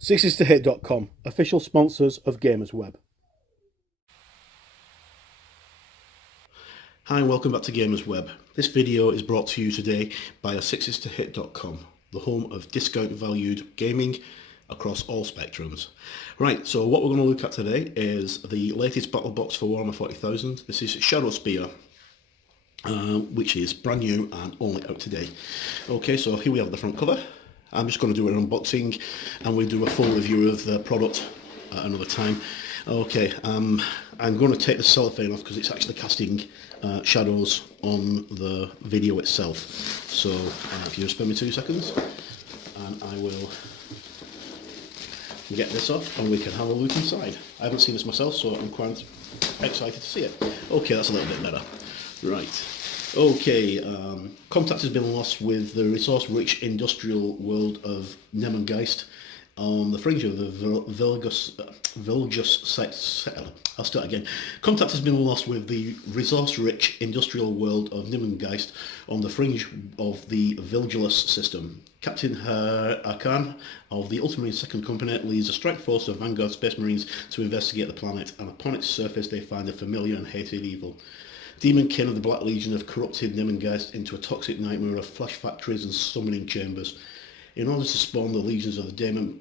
6isttohit.com, official sponsors of Gamers Web. Hi and welcome back to Gamers Web. This video is brought to you today by 6isttohit.com, the home of discount valued gaming across all spectrums. Right, so what we're going to look at today is the latest Battlebox for Warhammer 40,000. This is Shadowspear, which is brand new and only out today. Okay, so here we have the front cover. I'm just going to do an unboxing and we'll do a full review of the product at another time. Okay, I'm going to take the cellophane off because it's actually casting shadows on the video itself. So if you just spare me 2 seconds and I will get this off and we can have a look inside. I haven't seen this myself, so I'm quite excited to see it. Okay, that's a little bit better. Right. Okay, contact has been lost with the resource-rich industrial world of Nemengeist on the fringe of the I'll start again. Contact has been lost with the resource-rich industrial world of Nemengeist on the fringe of the Vilgelus system. Captain Arkan of the Ultramarine Second Company leads a strike force of Vanguard Space Marines to investigate the planet, and upon its surface they find a familiar and hated evil. Demon Kin of the Black Legion have corrupted Nemengeist into a toxic nightmare of flash factories and summoning chambers. In order to spawn the legions of the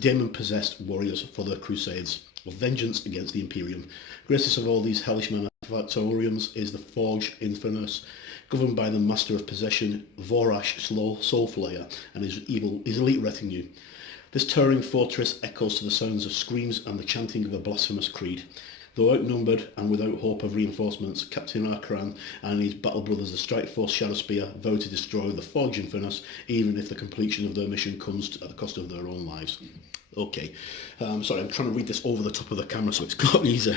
demon-possessed warriors for their crusades of vengeance against the Imperium. Greatest of all these hellish manufactoriums is the Forge Infernus, governed by the Master of Possession, Vorash Soulflayer, and his elite retinue. This towering fortress echoes to the sounds of screams and the chanting of a blasphemous creed. Though outnumbered and without hope of reinforcements, Captain Arkan and his battle brothers, the Strikeforce Shadowspear, vow to destroy the Forge Infernus, even if the completion of their mission comes at the cost of their own lives. Okay, sorry, I'm trying to read this over the top of the camera so it's got easier.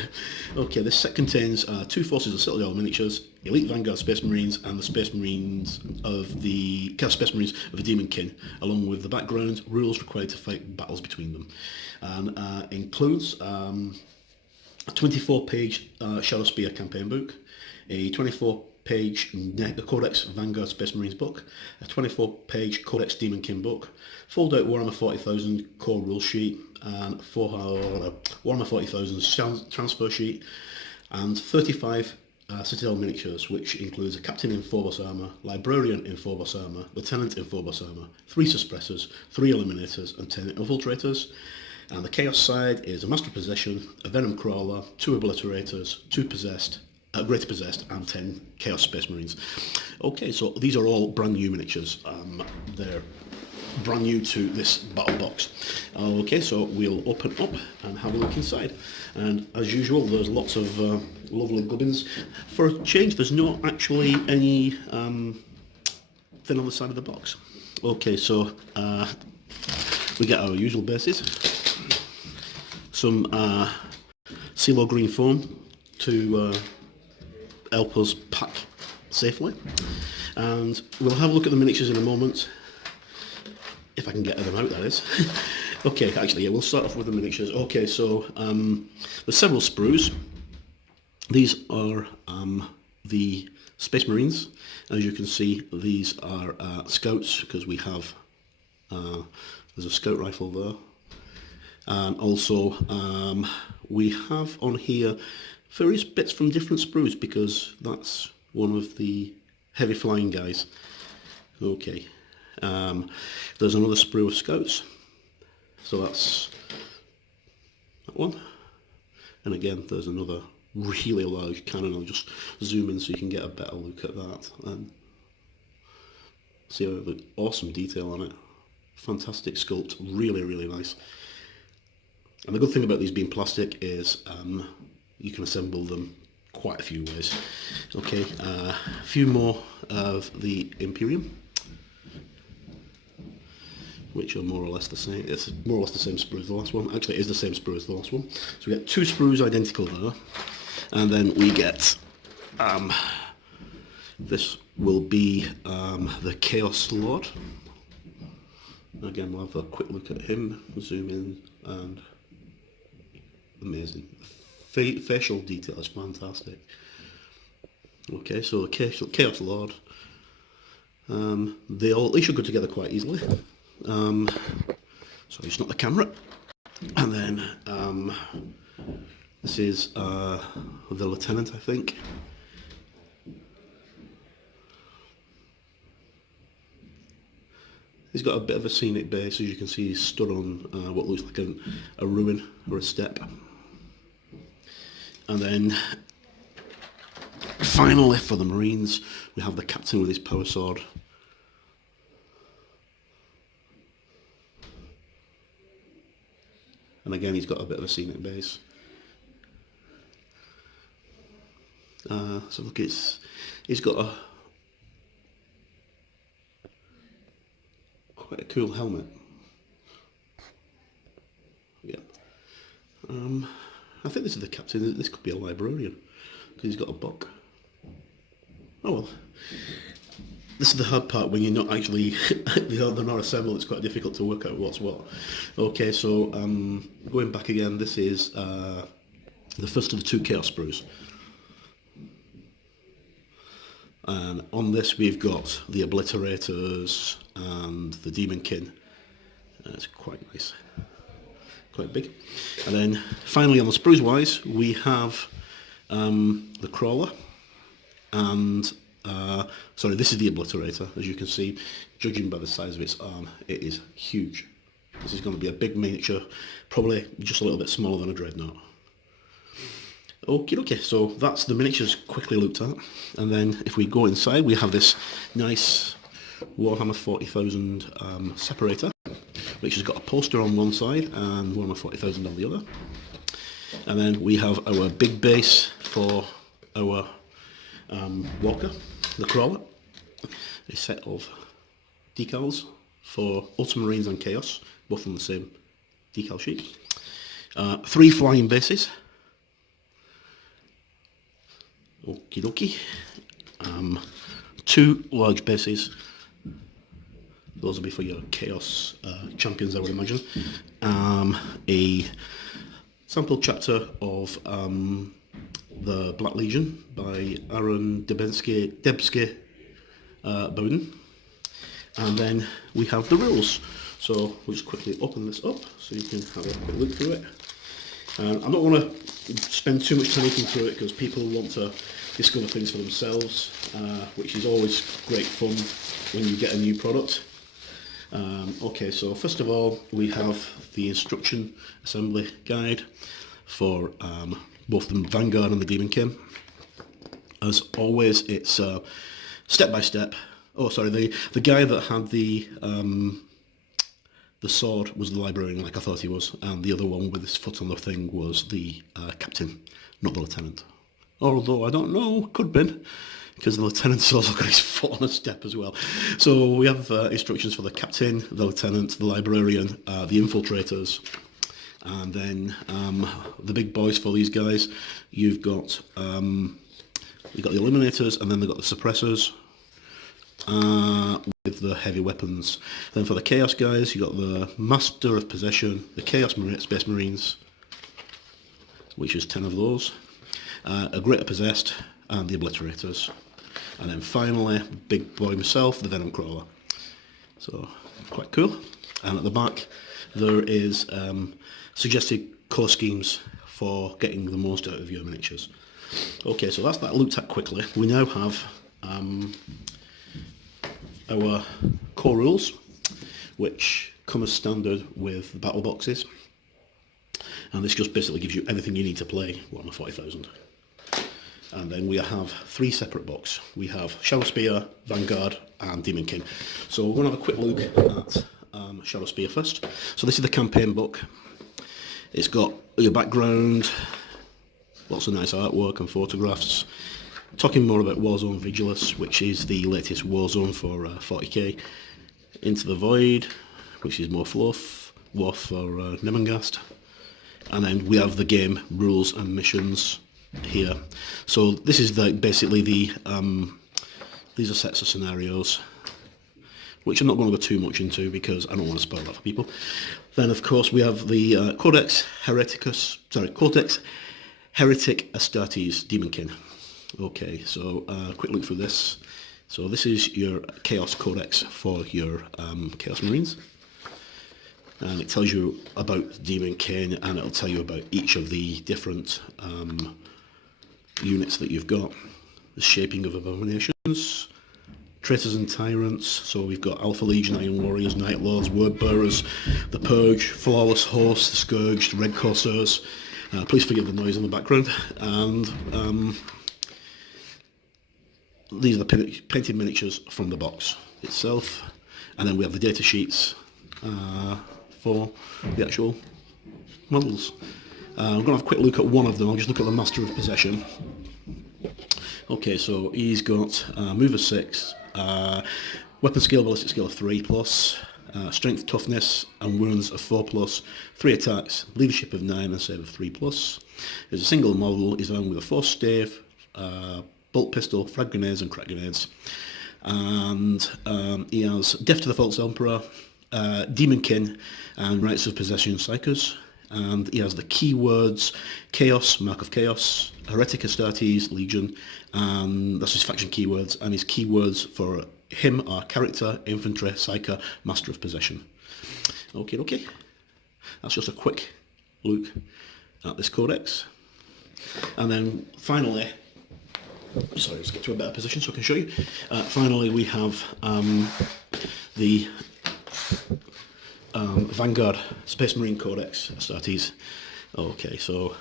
Okay, this set contains 2 forces of Citadel miniatures, Elite Vanguard Space Marines and the Space Marines of the Chaos Space Marines of the Demon Kin, along with the background, rules required to fight battles between them, and includes a 24-page Shadowspear campaign book, a 24-page Codex Vanguard Space Marines book, a 24-page Codex Demon Kin book, fold-out Warhammer 40,000 core rule sheet, and Warhammer 40,000 transfer sheet, and 35 Citadel miniatures, which includes a Captain in Phobos armour, Librarian in Phobos armour, Lieutenant in Phobos armour, 3 suppressors, 3 eliminators, and 10 infiltrators. And the Chaos side is a Master of Possession, a Venom Crawler, 2 Obliterators, 2 Possessed, Greater Possessed, and 10 Chaos Space Marines. Okay, so these are all brand new miniatures. They're brand new to this battle box. Okay, so we'll open up and have a look inside. And as usual, there's lots of lovely gubbins. For a change, there's not actually any thing on the side of the box. Okay, so we get our usual bases. Some CeeLo green foam to help us pack safely, and we'll have a look at the miniatures in a moment, if I can get them out, that is. Okay, actually, yeah, we'll start off with the miniatures. Okay, so there's several sprues. These are the Space Marines. As you can see, these are scouts, because we have there's a scout rifle there. And also we have on here various bits from different sprues, because that's one of the heavy flying guys. Okay, there's another sprue of scouts, so that's that one, and again there's another really large cannon. I'll just zoom in so you can get a better look at that and see all the awesome detail on it. Fantastic sculpt, really, really nice. And the good thing about these being plastic is you can assemble them quite a few ways. Okay, a few more of the Imperium, which are more or less the same. It's more or less the same sprue as the last one. Actually, it is the same sprue as the last one. So we get 2 sprues identical there, and then we get this will be the Chaos Lord. Again, we'll have a quick look at him, zoom in, and amazing. Facial detail is fantastic. Okay, so the Chaos Lord. They all should go together quite easily. So it's not the camera. And then this is the Lieutenant, I think. He's got a bit of a scenic base, as you can see. He's stood on what looks like a ruin or a step. And then finally for the Marines, we have the Captain with his power sword. And again, he's got a bit of a scenic base. So look, he's got quite a cool helmet. Yeah. I think this is the Captain. This could be a librarian because he's got a book. Oh well. This is the hard part when you're not actually, they're not assembled. It's quite difficult to work out what's what. Okay, so going back again, this is the first of the 2 Chaos Sprues. And on this we've got the Obliterators and the Demonkin. It's quite nice, quite big. And then finally on the sprues wise, we have the Crawler and sorry, this is the Obliterator. As you can see, judging by the size of its arm, it is huge. This is going to be a big miniature, probably just a little bit smaller than a Dreadnought. Okay, so that's the miniatures quickly looked at. And then if we go inside, we have this nice Warhammer 40,000 separator, which has got a poster on one side and Warhammer 40,000 on the other. And then we have our big base for our Walker, the Crawler, a set of decals for Ultramarines and Chaos, both on the same decal sheet. 3 flying bases. Okie dokie. 2 large bases. Those will be for your Chaos champions, I would imagine. A sample chapter of the Black Legion by Aaron Debsky Bowden. And then we have the rules. So we'll just quickly open this up so you can have a quick look through it. I'm not going to spend too much time looking through it because people want to discover things for themselves, which is always great fun when you get a new product. Okay, so first of all we have the instruction assembly guide for both the Vanguard and the Demonkin. As always, it's step by step. Oh, sorry, the guy that had the sword was the librarian, like I thought he was, and the other one with his foot on the thing was the captain, not the lieutenant. Although I don't know, could have been, because the lieutenant's also got his foot on a step as well. So we have instructions for the captain, the lieutenant, the librarian, the infiltrators, and then the big boys for these guys. You've got the eliminators, and then they've got the suppressors with the heavy weapons. Then for the Chaos guys, you've got the Master of Possession, the Chaos Space Marines, which is 10 of those, a Greater Possessed, and the Obliterators. And then finally, big boy himself, the Venom Crawler. So, quite cool. And at the back, there is suggested core schemes for getting the most out of your miniatures. Okay, so that's that looked at quickly. We now have our core rules, which come as standard with the battle boxes. And this just basically gives you everything you need to play Warhammer 40,000. And then we have 3 separate books. We have Shadowspear, Vanguard, and Demonkin. So we're going to have a quick look at Shadowspear first. So this is the campaign book. It's got your background, lots of nice artwork and photographs. Talking more about Warzone Vigilus, which is the latest Warzone for 40k. Into the Void, which is more fluff. WoF for Nemengast. And then we have the game rules and missions here. So this is basically these are sets of scenarios, which I'm not going to go too much into because I don't want to spoil that for people. Then of course we have the Codex Heretic Astartes Demonkin. Okay, so quick look through this. So this is your Chaos Codex for your Chaos Marines. and it tells you about Demon King, and it'll tell you about each of the different units that you've got. The shaping of abominations, traitors and tyrants. So we've got Alpha Legion, Iron Warriors, Night Lords, Word Bearers, the Purge, Flawless Host, the Scourge, the Red Corsairs. Please forgive the noise in the background. And these are the painted miniatures from the box itself. And then we have the data sheets for the actual models. I'm going to have a quick look at one of them. I'll just look at the Master of Possession. Okay, so he's got move of 6, weapon skill, ballistic skill of 3+, strength, toughness and wounds of 4+, 3 attacks, leadership of 9 and save of 3+. There's a single model, he's armed with a force stave, bolt pistol, frag grenades and crack grenades. And he has Death to the False Emperor, Demon Kin and Rights of Possession Psychers. And he has the keywords Chaos, Mark of Chaos, Heretic Astartes, Legion, and that's his faction keywords, and his keywords for him are Character, Infantry, Psyker, Master of Possession. Okay. That's just a quick look at this codex. And then finally, sorry, let's get to a better position so I can show you. Finally, we have the Vanguard Space Marine Codex Astartes. Okay, so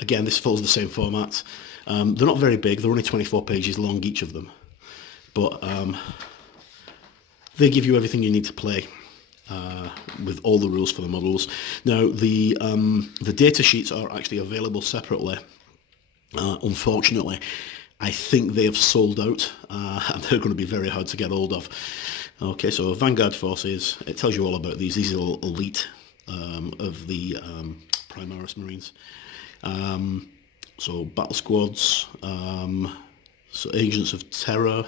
again, this follows the same format. They're not very big, they're only 24 pages long, each of them. But they give you everything you need to play with all the rules for the models. Now, the data sheets are actually available separately. Unfortunately, I think they have sold out, and they're going to be very hard to get hold of. Okay, so Vanguard Forces, it tells you all about these. These are elite of the Primaris Marines. So battle squads, so agents of terror,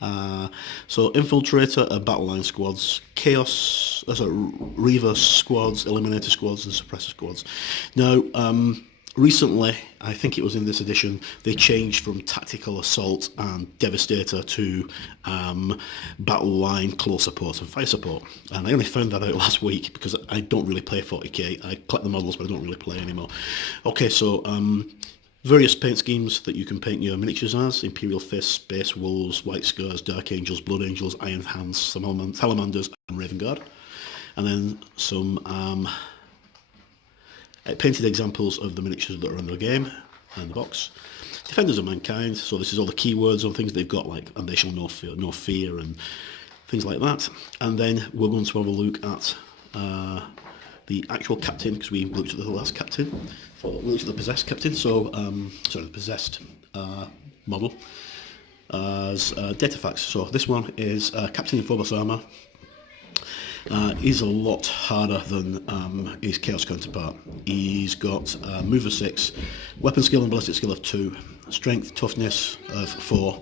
so infiltrator, battle line squads, chaos, reverse squads, eliminator squads, and suppressor squads. Now, recently, I think it was in this edition, they changed from tactical assault and devastator to battle line, close support and fire support. And I only found that out last week because I don't really play 40k. I collect the models, but I don't really play anymore. Okay, so various paint schemes that you can paint your miniatures as: Imperial Fists, Space Wolves, White Scars, Dark Angels, Blood Angels, Iron Hands, Salamanders and Raven Guard. And then some painted examples of the miniatures that are in the game and the box. Defenders of Mankind, so this is all the keywords on things they've got, like and they shall no fear and things like that. And then we're going to have a look at the actual captain, because we looked at the last captain, we looked at the possessed captain, so sorry, the possessed model as Datafacts. So this one is Captain in Phobos armour. He's a lot harder than his Chaos counterpart. He's got move of 6, weapon skill and ballistic skill of 2, strength, toughness of 4,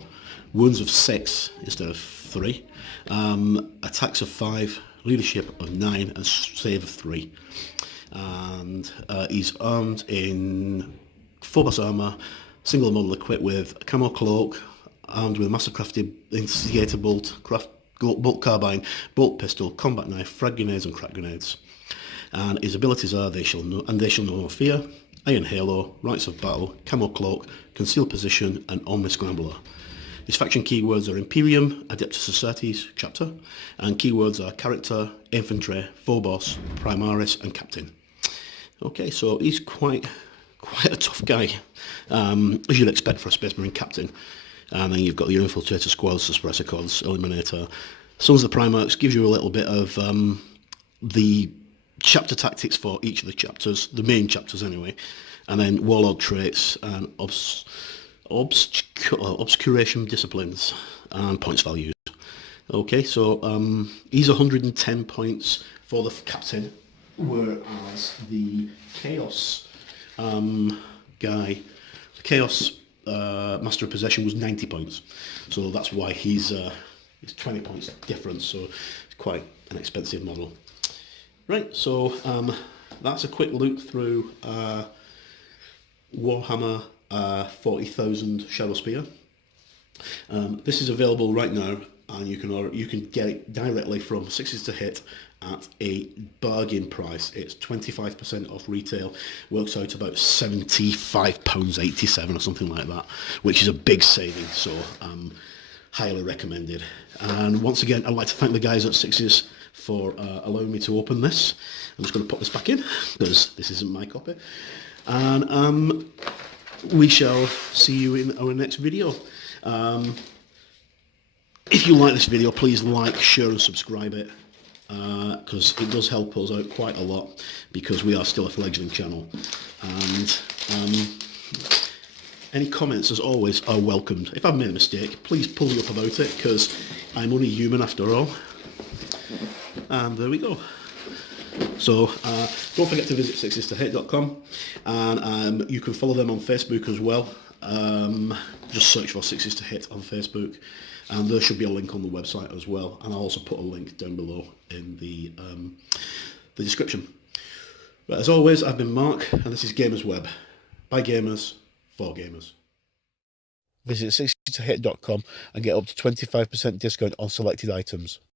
wounds of 6 instead of 3, attacks of 5, leadership of 9 and save of 3. And he's armed in Phobos armour, single model equipped with a camo cloak, armed with a massive crafted instigator bolt, bolt carbine, bolt pistol, combat knife, frag grenades and crack grenades. And his abilities are they shall know no fear, Iron Halo, Rights of Battle, Camo Cloak, Concealed Position and Omni Scrambler. His faction keywords are Imperium, Adeptus Astartes, Chapter, and keywords are Character, Infantry, Phobos, Primaris and Captain. Okay, so he's quite a tough guy, as you'd expect for a Space Marine Captain. And then you've got your Infiltrator Squads, Suppressor Squads, Eliminator. Sons of the Primarchs gives you a little bit of the chapter tactics for each of the chapters, the main chapters anyway. And then Warlord traits and obscuration disciplines and points values. Okay, so he's 110 points for the captain, whereas the Chaos guy, the Chaos Master of Possession was 90 points. So that's why he's 20 points difference, so it's quite an expensive model. Right, so that's a quick look through Warhammer 40,000 Shadowspear. This is available right now and you can get it directly from Sixes to Hit at a bargain price. It's 25% off retail, works out about £75.87 or something like that, which is a big saving, so highly recommended. And once again, I'd like to thank the guys at Sixes for allowing me to open this. I'm just going to put this back in because this isn't my copy, and we shall see you in our next video. If you like this video, please like, share and subscribe it, because it does help us out quite a lot, because we are still a fledgling channel. And any comments, as always, are welcomed. If I've made a mistake, please pull me up about it, because I'm only human after all. And there we go. So don't forget to visit sixes2hit.com, and you can follow them on Facebook as well. Just search for Sixes to Hit on Facebook, and there should be a link on the website as well, and I'll also put a link down below in the description. But as always, I've been Mark, and this is Gamers Web. By gamers, for gamers. Visit sixes2hit.com and get up to 25% discount on selected items.